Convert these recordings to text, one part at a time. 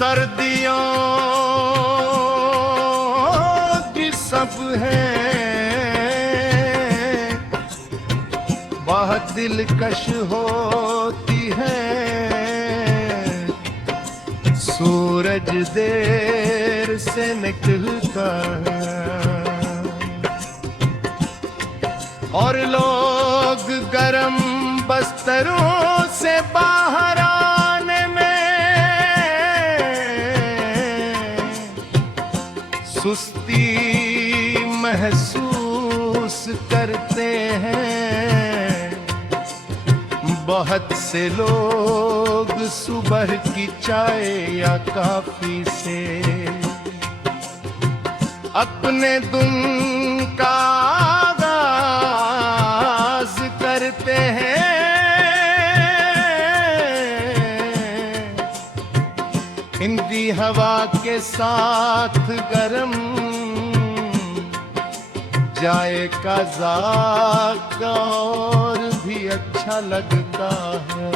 सर्दियों की सब है बहुत दिलकश होती है। सूरज देर से निकलता है और लोग गरम बस्तरों से बाहर आने में सुस्ती महसूस करते हैं। बहुत से लोग सुबह की चाय या कॉफी से अपने दिन का आगाज करते हैं। हिंदी हवा के साथ गरम जाए का जायका और भी अच्छा लगता है।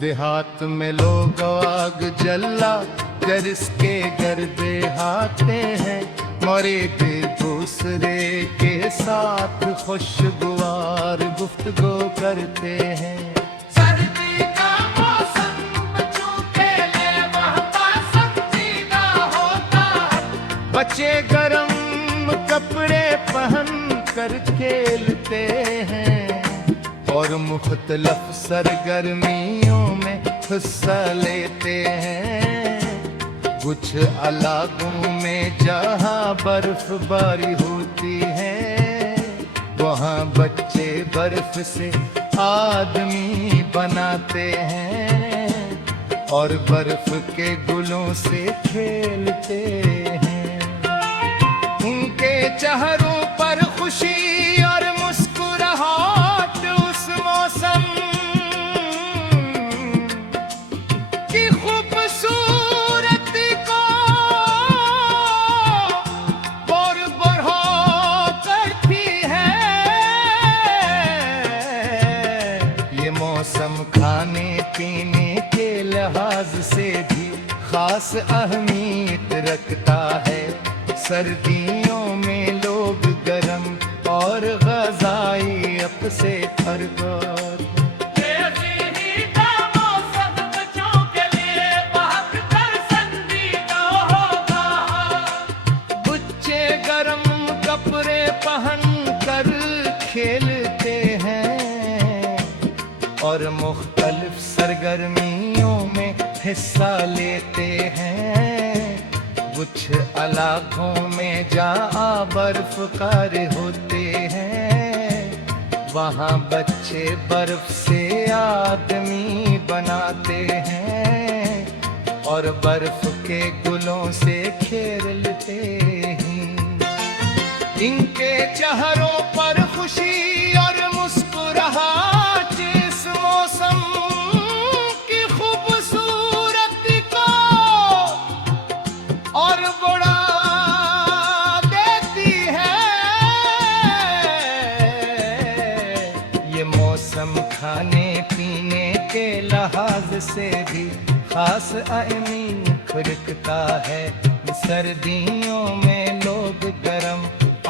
देहात में लोग आग जला कर इसके घर देहाते हैं। मरीद दूसरे के साथ खुशगवार गुफ्तगू करते हैं। सर्दी का मौसम बच्चों के लिए वह पसंदीदा होता है। बच्चे गरम कपड़े पहन कर खेलते हैं और मुख्तलिफ सरगर्मियों में हिस्सा लेते हैं। कुछ इलाकों में जहाँ बर्फबारी होती है वहाँ बच्चे बर्फ से आदमी बनाते हैं और बर्फ के गुलों से खेलते हैं। उनके चेहरों पर खुशी और मुस्कुराहट उस मौसम की खूबसूरती को और बढ़ा करती है। ये मौसम खाने पीने के लिहाज से भी खास अहमियत रखता है। सर्दियों में लोग गरम और ग़ज़ाइयत से भरपूर बच्चे गरम कपड़े पहन कर खेलते हैं और मुख्तलिफ सरगर्मियों में हिस्सा लेते हैं। कुछ इलाकों में जहाँ बर्फबार होते हैं वहाँ बच्चे बर्फ से आदमी बनाते हैं और बर्फ के गुलों से खेलते हैं। इनके चेहरों पर खुशी और मुस्कुराहट इस मौसम की खूबसूरती को और बढ़ा देती है। ये मौसम खाने पीने के लिहाज से भी खास अहमियत रखता है। सर्दियों में लोग गरम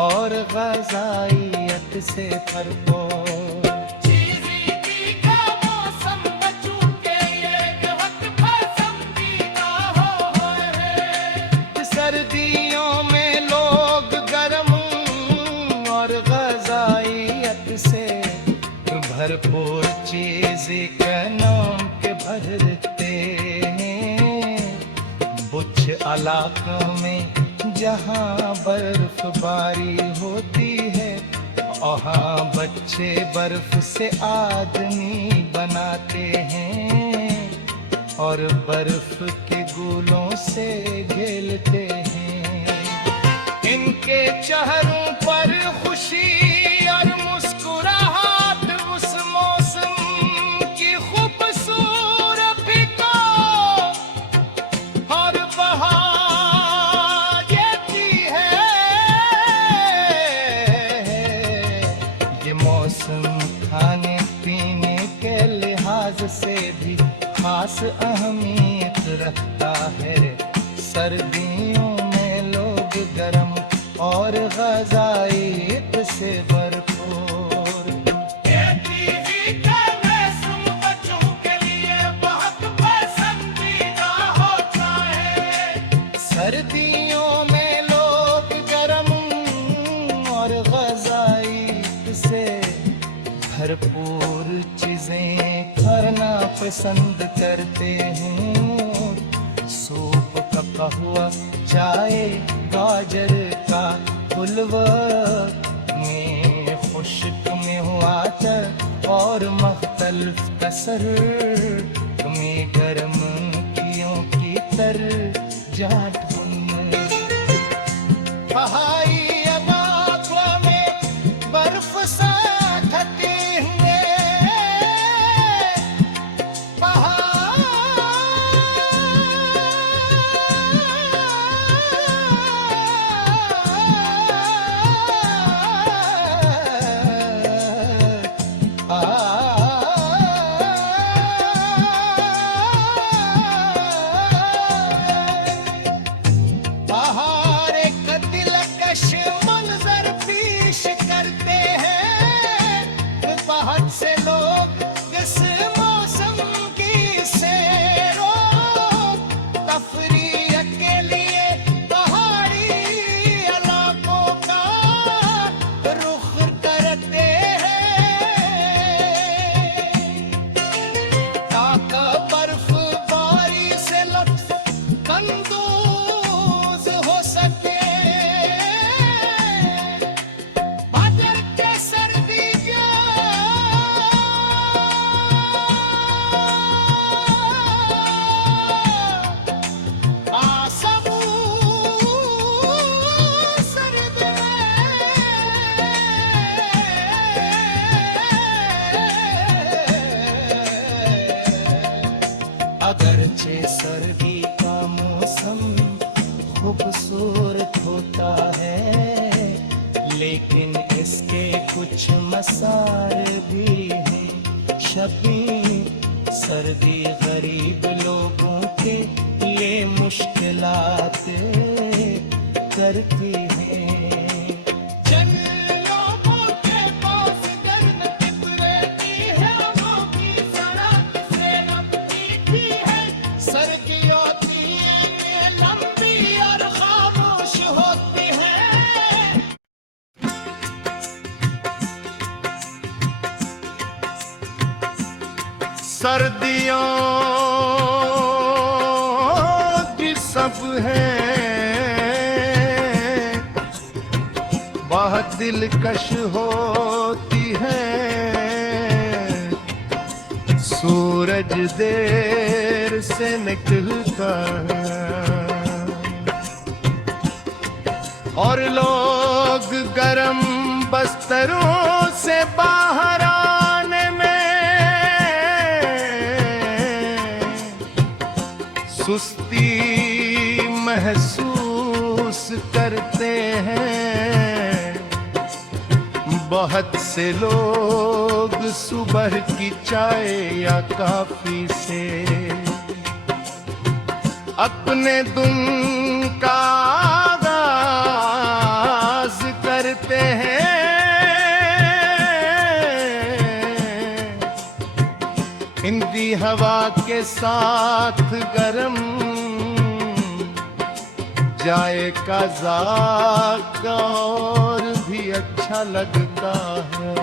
और ग़ज़ाइयत से भरपूर सर्दियों में लोग गरम और ग़ज़ाइयत से भरपूर चीज़ के नाम के भरते हैं। कुछ इलाकों में जहाँ बर्फबारी होती है वहाँ बच्चे बर्फ से आदमी बनाते हैं और बर्फ के गोलों से खेलते हैं। इनके चेहरों पर खुशी और मुस्कुराहट उस मौसम की खूबसूरती को और बढ़ा देती है। ये मौसम खाने पीने के लिहाज से भी खास अहमियत रखता है। सर्दियों में लोग गर्म और ग़ज़ाइयत से भरपूर। टीवी का मौसम बच्चों के लिए बहुत पसंदीदा होता है। सर्दियों में लोग गर्म और ग़ज़ाइयत से भरपूर चीजें खाना पसंद करते हैं। सूप का कहवा, चाय, गाजर का हलवा में खुश्क में हुआ अतर और मुख्तलिफ कसर में गर्म कियों की तर जाट पहाड़ी अबाकवा में बर्फ सा ढके हुए पहाड़ का दिलकश मंजर पेश करते हैं। बहुत से लोग इस मौसम की सैरो तफरीह के लिए पहाड़ी इलाकों का रुख करते हैं ताकि बर्फबारी से लुत्फ कंदूज हो सके। बादल के सर्दी आसमू सर्द अगरचे सर्दी का मौसम खूबसूरत होता है, लेकिन इसके कुछ मसार भी हैं। शबी सर्दी गरीब लोगों के लिए मुश्किलात करती है। जन लोगों के पास गर्म तिबरेती है, उनकी सड़क से लपटी भी है। सर्दियों में लंबी और खामोश होती है। सर्दियों की सब है बहुत दिलकश होती है। सूरज देर से निकलता है और लोग गर्म बस्तरों से बाहर आने में सुस्ती महसूस करते हैं। बहुत से लोग सुबह की चाय या कॉफी से अपने दिन का आगाज करते हैं। हिंदी हवा के साथ गरम जाए का जायका और भी अच्छा लगता है।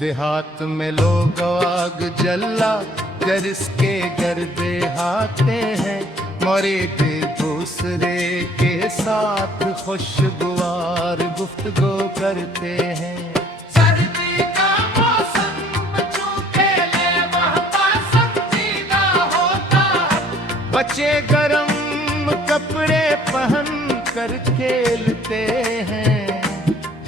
देहात में लोग आग जला कर इसके घर देहाते हैं। मरीद दूसरे के साथ खुशगवार गुफ्तगू करते हैं। सर्दी का मौसम बच्चों के लिए वह पसंदीदा होता है। बच्चे गरम कपड़े पहन कर खेलते हैं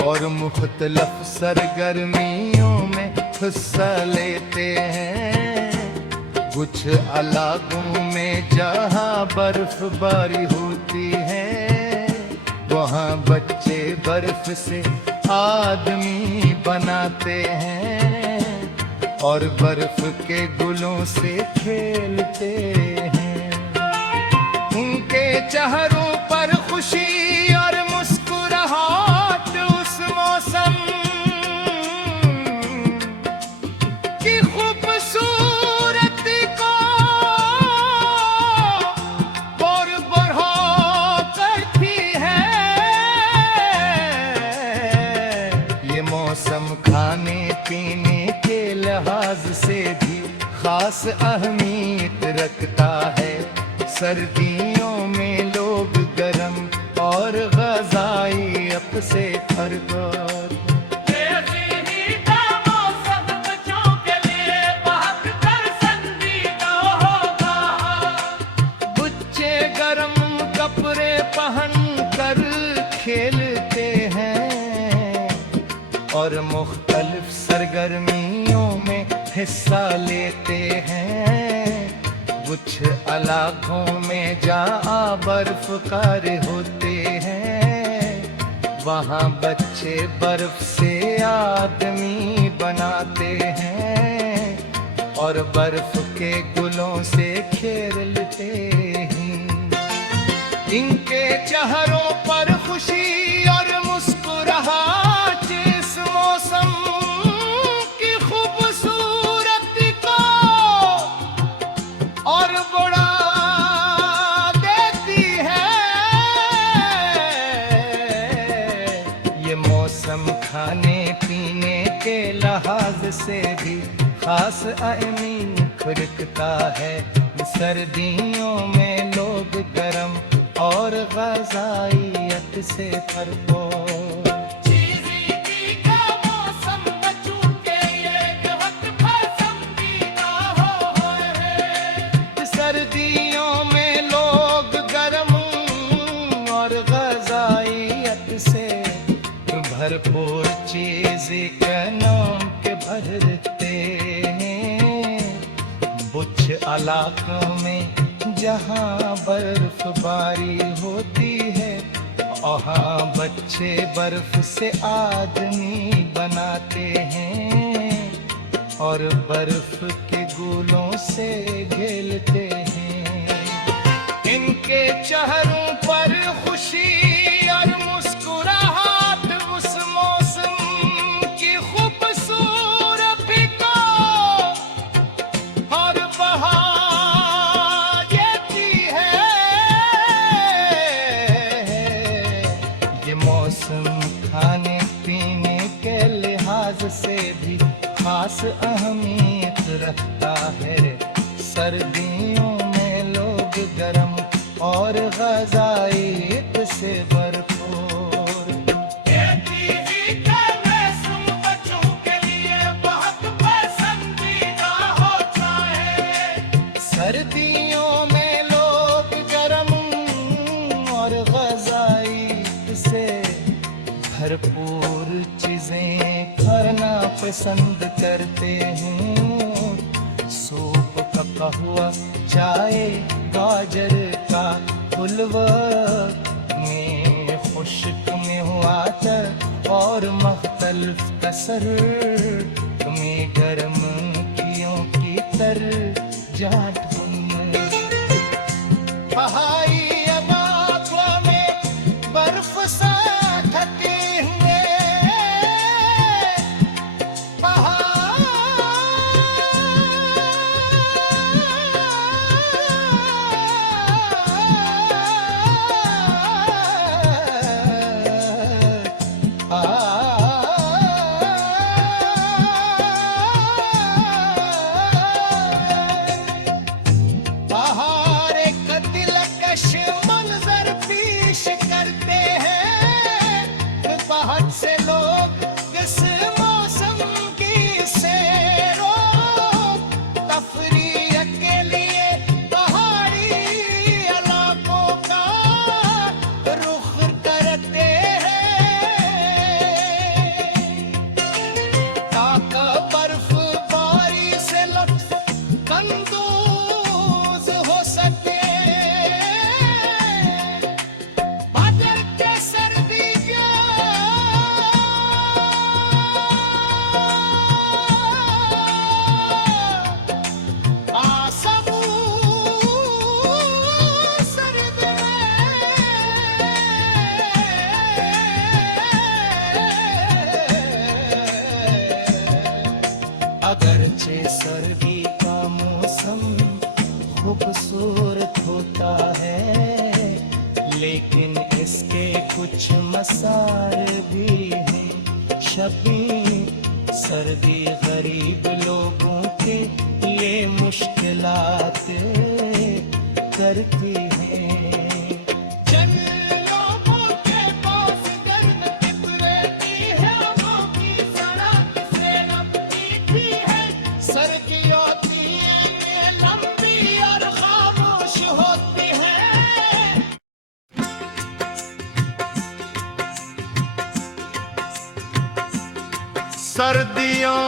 और मुख्तलिफ सरगर्मियों में हिस्सा लेते हैं। कुछ इलाकों में जहाँ बर्फबारी होती है वहाँ बच्चे बर्फ से आदमी बनाते हैं और बर्फ के गुलों से खेलते हैं। उनके चेहरों पर खुशी और मुस्कुराहट उस मौसम की खूबसूरती को और बढ़ा करती है। ये मौसम खाने पीने के लिहाज से भी खास अहमियत रखता है। सर्दियों में लोग गर्म और ग़ज़ाइयत से भरपूर बेज़ीदा मौसम बच्चों के लिए बहुत पसंदीदा होगा। बच्चे गर्म कपड़े पहन कर खेलते हैं और मुख्तलिफ सरगर्मियों में हिस्सा लेते हैं। कुछ इलाकों में जहाँ बर्फकार होते हैं वहाँ बच्चे बर्फ से आदमी बनाते हैं और बर्फ के गुलों से खेलते हैं। इनके चेहरों पर खुशी और मुस्कुराहट इस मौसम की खूबसूरती को और बढ़ा देती है। ये मौसम खाने पीने के लिहाज से भी खास अहमियत रखता है। सर्दियों में लोग गर्म और ग़ज़ाइयत से भरपूर चीज़ी का मौसम बच्चों के लिए बहुत पसंदीदा है। सर्दियों में लोग गर्म और ग़ज़ाइयत से भरपूर चीज़ के नाम के भरते हैं। कुछ इलाकों में जहाँ बर्फबारी होती है वहाँ बच्चे बर्फ से आदमी बनाते हैं और बर्फ के गोलों से खेलते हैं। इनके चेहरों पर खुशी और मुस्कुराहट उस मौसम की खूबसूरती को और बढ़ा देती है। ये मौसम खाने पीने के लिहाज से भी खास अहमियत रखता है। सर्दियों में लोग गर्म और ग़ज़ाइयत से भरपूर चीज़ी का मौसम बच्चों के लिए बहुत पसंदीदा होता है। सर्दियों में लोग गर्म और ग़ज़ाइयत से भरपूर चीजें खाना पसंद करते हैं। सूप का कहवा, चाय, गाजर का हलवा में खुश्क में हुआ तर और मुख्तलिफ कसर में गर्म कियों की तर जाट पहाड़ी अबाकवा में बर्फ सा ढके हुए पहाड़ एक दिलकश लेकिन इसके कुछ मसार भी हैं। शबी सर्दी गरीब लोगों के लिए मुश्किलात करती हैं। जन लोगों के पास गर्म तिपरेती है, उनकी सड़क से लंबी भी है। सर्दियों में लंबी और खामोश होती है। सर्दियों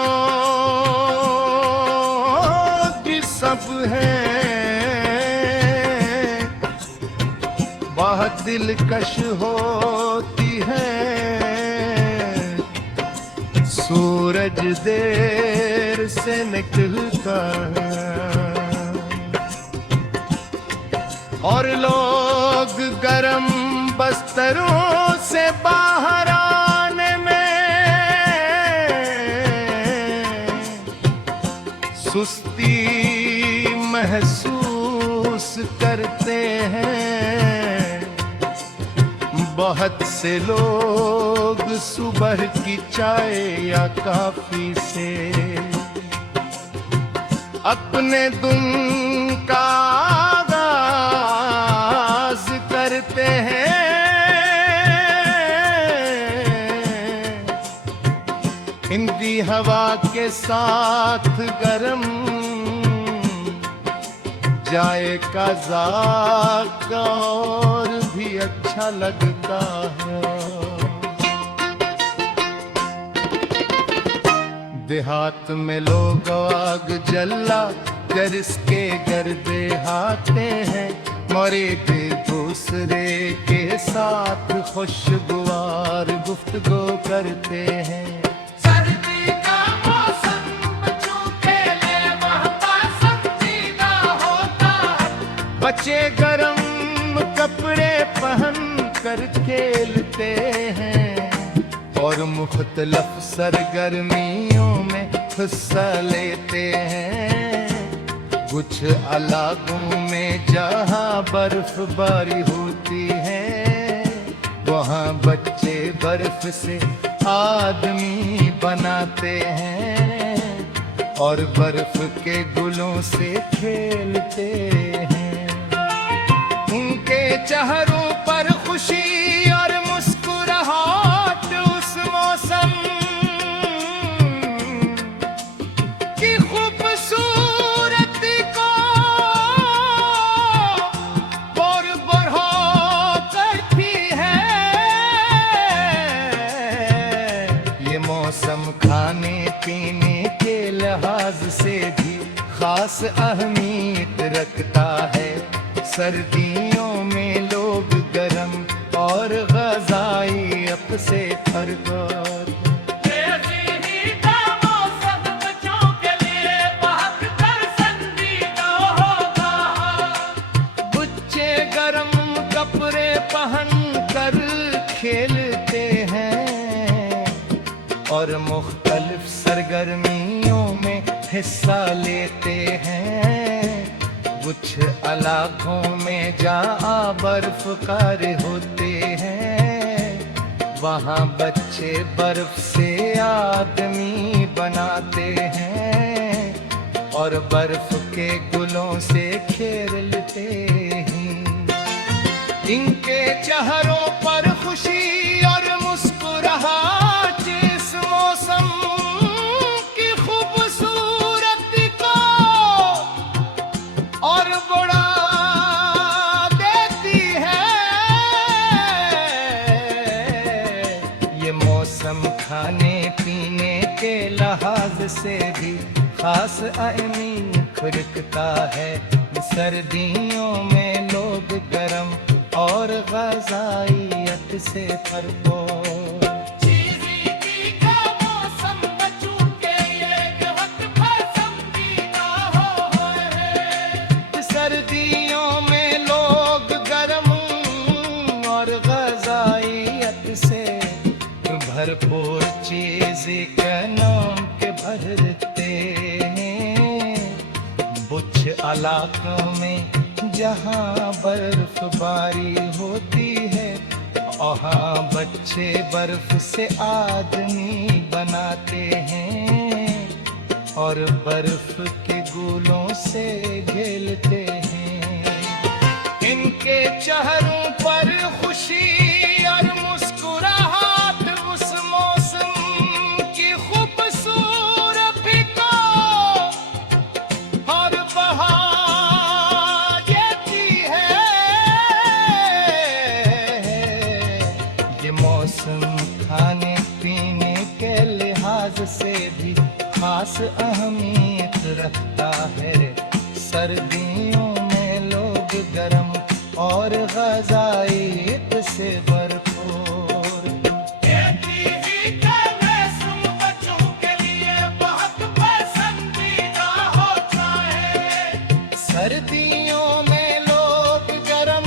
की सब है बहुत दिलकश होती है। सूरज देर से निकलता है और लोग गर्म बस्तरों से बाहर आने में सुस्ती महसूस करते हैं। बहुत से लोग सुबह की चाय या कॉफी से अपने दिन का आगाज करते हैं। हिंदी हवा के साथ गरम जाए का जायका और भी अच्छा लगता है। देहात में लोग आग जला कर इसके घर देहाते हैं। मरीद दूसरे के साथ खुशगवार गुफ्तगू करते हैं। सर्दी का मौसम बच्चों के लिए वह पसंदीदा होता है। बच्चे गरम कपड़े पहन कर खेलते हैं और मुख्तलिफ सरगर्मियों में हिस्सा लेते हैं। कुछ इलाकों में जहाँ बर्फबारी होती है वहाँ बच्चे बर्फ से आदमी बनाते हैं और बर्फ के गुलों से खेलते हैं। उनके चेहरों पर खुशी और मुस्कुराहट उस मौसम की खूबसूरती को और बढ़ा करती है। ये मौसम खाने पीने के लिहाज से भी खास अहमियत रखता है। सर्दियों में लोग गरम और ग़ज़ाइयत से फरकार। सर्दी का मौसम बच्चों के लिए बहुत पसंदीदा होता है। बच्चे गरम कपड़े पहन कर खेलते हैं और मुख्तलिफ सरगर्मियों में हिस्सा लेते हैं। कुछ इलाकों में जहाँ बर्फकार होते हैं वहाँ बच्चे बर्फ से आदमी बनाते हैं और बर्फ के गुलों से खेलते हैं। इनके चेहरों पर खुशी और मुस्कुराहट इस मौसम की खूबसूरती को और बढ़ा देती है। ये मौसम खाने पीने के लिहाज से भी खास अहमियत रखता है। सर्दियों में लोग गरम और ग़ज़ाइयत से भरपूर। सर्दी का मौसम बच्चों के लिए बहुत पसंदीदा है। सर्दियों में लोग गरम और ग़ज़ाइयत से भरपूर चीज़ के नाम के भरते हैं। कुछ इलाकों में जहाँ बर्फबारी होती वहाँ बच्चे बर्फ से आदमी बनाते हैं और बर्फ के गोलों से खेलते हैं। इनके चेहरों पर खुशी और मुस्कुराहट उस मौसम की खूबसूरती को और बहा देती है। ये मौसम खाने पीने के लिहाज से भी खास अहमियत रखता है। सर्दियों में लोग गर्म और ग़िज़ाइयत से भरपूर। टीवी का मौसम बच्चों के लिए बहुत पसंदीदा होता है। सर्दियों में लोग गर्म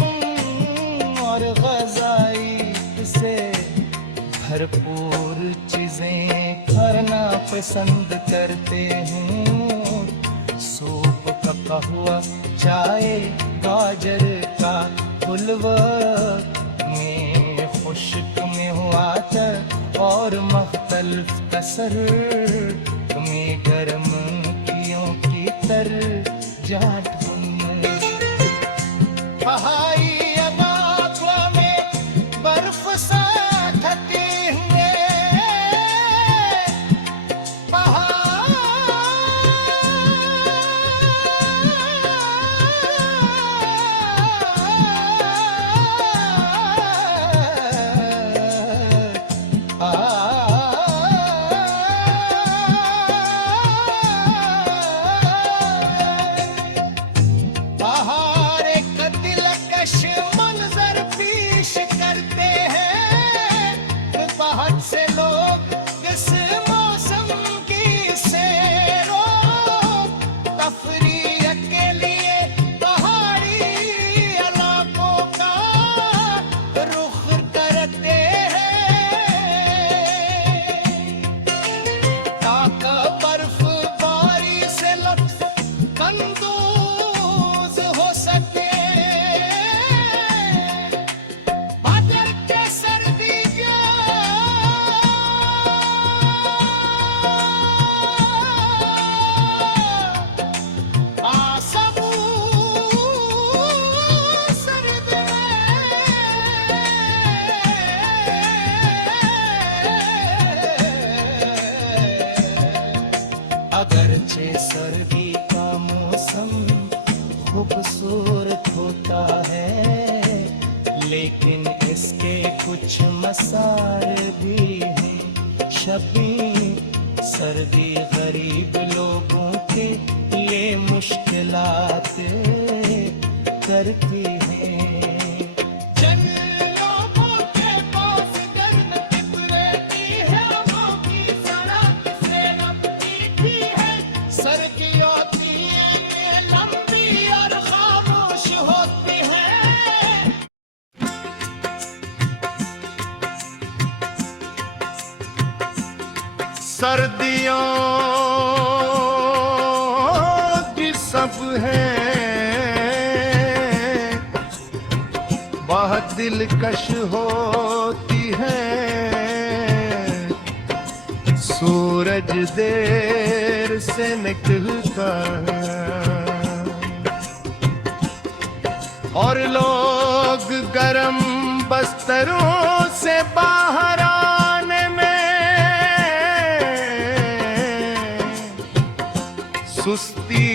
और ग़िज़ाइयत से भरपूर चीजें खाना पसंद करते हैं। सूप का कहवा, चाय, गाजर का हलवा में खुश्क में हुआ था और मुख्तलिफ कसर में गर्म कियों की तर जाट पहाड़ी अबाक़वा में बर्फ सा ढके हुए से लोग इस मौसम की सैरो तफरीह के लिए पहाड़ी इलाकों का रुख करते हैं ताकि बर्फबारी से लुत्फ अंदोज़ हो सके। बादल के सर्दी अगरचे सर्दी का मौसम खूबसूरत होता है, लेकिन इसके कुछ मसार भी हैं। शबी सर्दी गरीब लोगों के लिए मुश्किलात करती है। सर्दियों की सब है बहुत दिलकश होती है। सूरज देर से निकलता है और लोग गर्म बस्तरों से बाहर आने में सुस्ती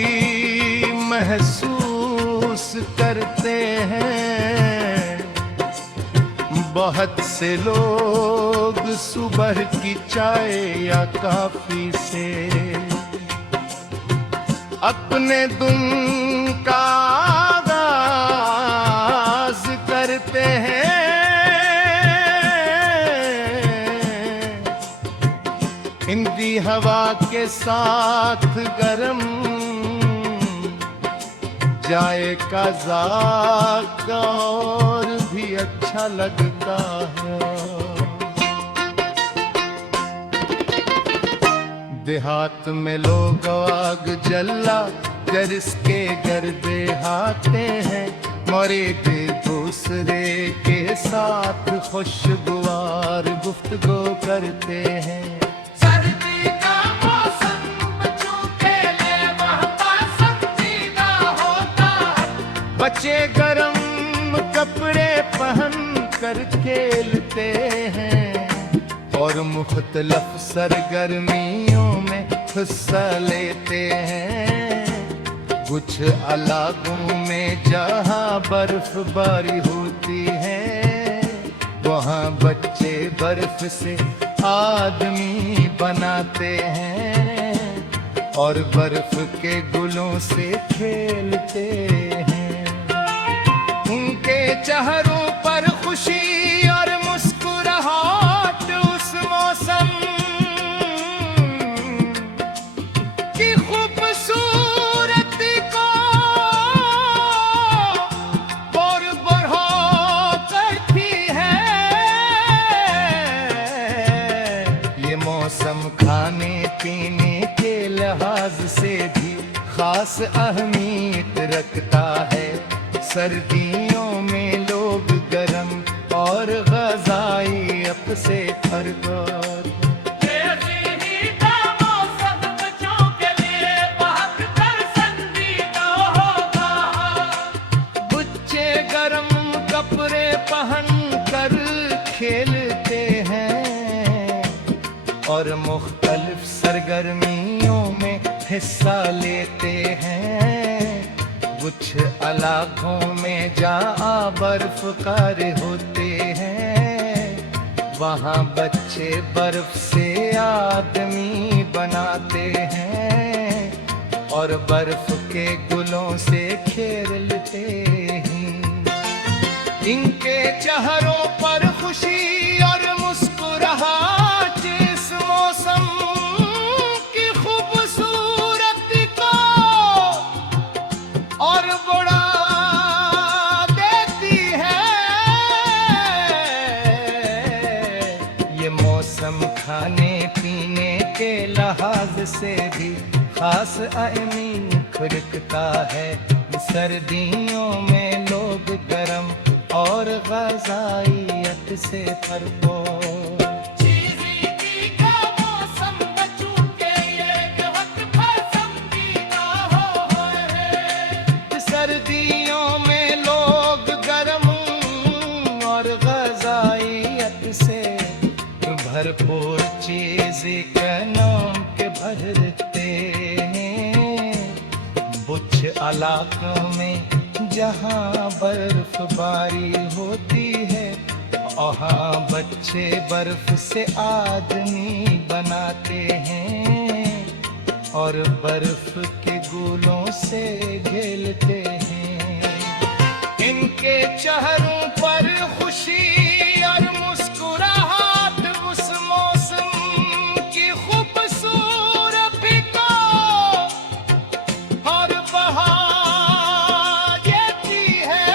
महसूस करते हैं। बहुत से लोग सुबह की चाय या कॉफी से अपने दिन का आगाज करते हैं। हिंदी हवा के साथ गरम जाए का जायका और भी अच्छा लगता है। देहात में लोग आग जला कर इसके गर्दे हाथे हैं, मरीद दूसरे के साथ खुशगवार गुफ्तगू करते हैं। सर्दी का मौसम बच्चों के लिए वह पसंदीदा होता है। बच्चे गरम कपड़े पहन कर खेलते हैं और मुख्तलिफ सरगर्मियों में हिस्सा लेते हैं। कुछ इलाकों में जहाँ बर्फबारी होती है वहाँ बच्चे बर्फ से आदमी बनाते हैं और बर्फ के गुलों से खेलते हैं। उनके चेहरों पर खुशी और मुस्कुराहट उस मौसम की खूबसूरती को और बढ़ा करती है। ये मौसम खाने पीने के लिहाज से भी खास अहमियत रखता है। सर्दियों में लोग गरम और ग़िज़ाइयत से भरपूर सर्दी का मौसम बच्चों के लिए बहुत पसंदीदा होता है। बच्चे गरम कपड़े पहन कर खेलते हैं और मुख्तलिफ सरगर्मियों में हिस्सा लेते हैं। कुछ इलाकों में जहाँ बर्फबार होते हैं वहाँ बच्चे बर्फ से आदमी बनाते हैं और बर्फ के गुलों से खेलते हैं। इनके चेहरों पर खुशी और मुस्कुराहट इस मौसम की खूबसूरती को और बढ़ा देती है। ये मौसम खाने पीने के लिहाज से भी खास अहमियत रखता है। सर्दियों में लोग गरम और ग़िज़ाइयत से भरपूर सर्दी का मौसम बच्चों के लिए बहुत पसंदीदा होता है। सर्दियों में लोग गरम और ग़िज़ाइयत से भरपूर चीज़ के नाम के भरते हैं। कुछ इलाकों में जहाँ बर्फबारी होती है वहाँ बच्चे बर्फ से आदमी बनाते हैं और बर्फ के गोलों से खेलते हैं। इनके चेहरों पर खुशी और मुस्कुराहट उस मौसम की खूबसूरती को और बढ़ा देती है।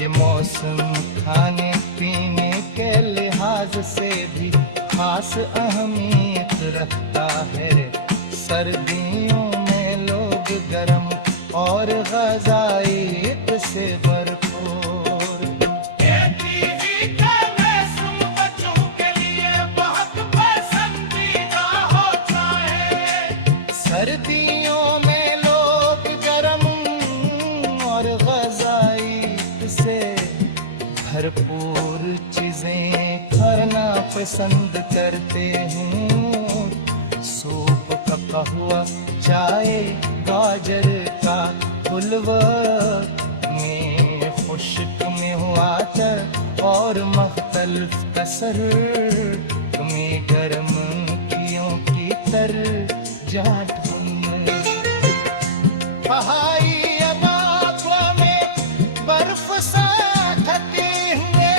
ये मौसम खाने पीने के लिहाज से भी खास अहमियत रखता है। सर्दियों में लोग गरम और ग़िज़ाइयत से भरपूर सर्दी का मौसम बच्चों के लिए बहुत पसंदीदा होता है। सर्दियों में लोग गरम और ग़िज़ाइयत से भरपूर चीज़ें खाना पसंद करते हैं। सूप का कहवा चाय गाजर का हलवा में खुश्क में हुआ तर और मुख्तलिफ कसर में गर्म कियों की तर जाट पहाड़ी इलाकों में बर्फ सा ढके हुए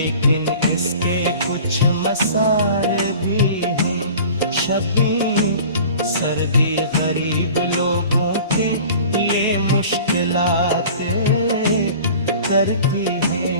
लेकिन इसके कुछ मसार भी हैं। शबी सर्दी गरीब लोगों के लिए मुश्किलात करती है।